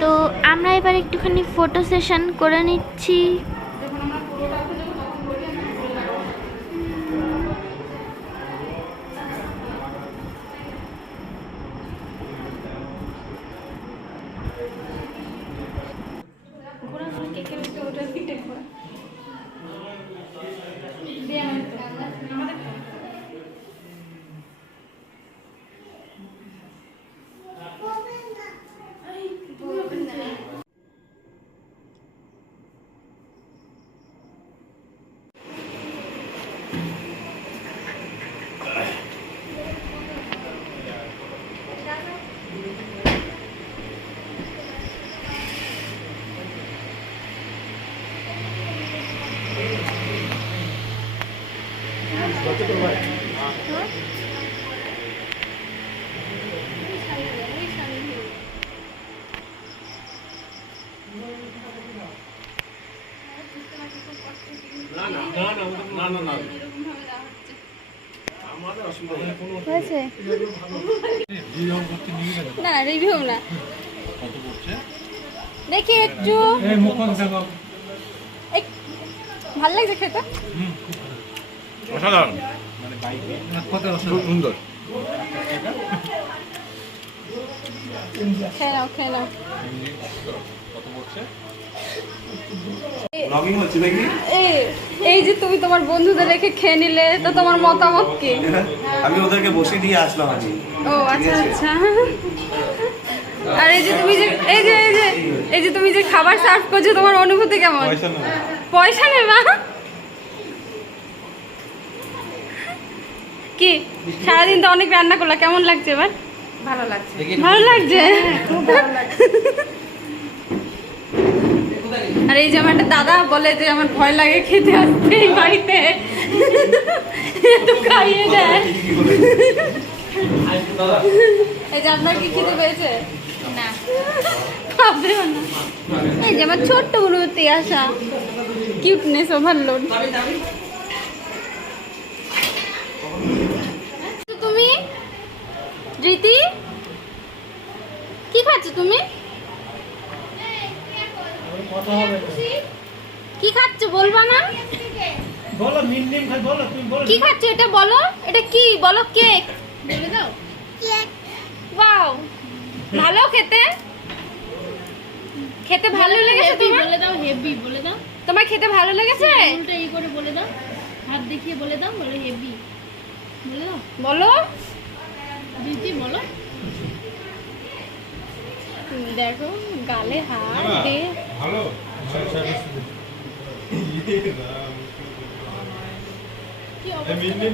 তো আমরা এবার একটুখানি ফটো সেশন করে নিচ্ছি। না রিভিউ না দেখি একটু ভাল লাগছে খেতে। অসাধারণ, সুন্দর। খেয়ে নাও খেয়ে নাও। এই যে তুমি তোমার বন্ধুদের রেখে খেয়ে নিলে, তো তোমার মতামত কি? আমি ওদেরকে বসে দিয়ে আসলাম আজকে। ও আচ্ছা আচ্ছা। আর এই যে তুমি যে এই যে তুমি যে খাবার সার্ভ করছো, তোমার অনুভূতি কেমন? পয়সা নেবা কি? সারাদিন তো অনেক রান্না করলা, কেমন লাগছে এবার? ভালো লাগছে। ভালো লাগছে। আর এই যে আমার একটা দাদা বলে যে আমার ভয় লাগে খেতে আসতে এই বাড়িতে, একটু খাইয়ে দেয়। এই যে আপনার কি খেতে পেয়েছে? না, খাবেও না। এই যে আমার ছোট্ট অনুভূতি আসা, কিউটনেস ওভারলোড। তুমি রীতি কি খাচ্ছ তুমি? কি খাচ্ছ বলবা না? কি খাচ্ছ এটা বলো, এটা কি বলো? কেক বলে দাও। ওয়াও, ভালো খেতে? খেতে ভালো লেগেছে তোমার? বলে দাও হেভি, বলে দাও। তোমার খেতে ভালো লেগেছে? উল্টা এই করে বলে দাও, হাত দেখিয়ে বলে দাও, বলে হেভি বলে দাও। বলো দিদি বলো। দেখো গালে হাত দে। কি অবস্থা?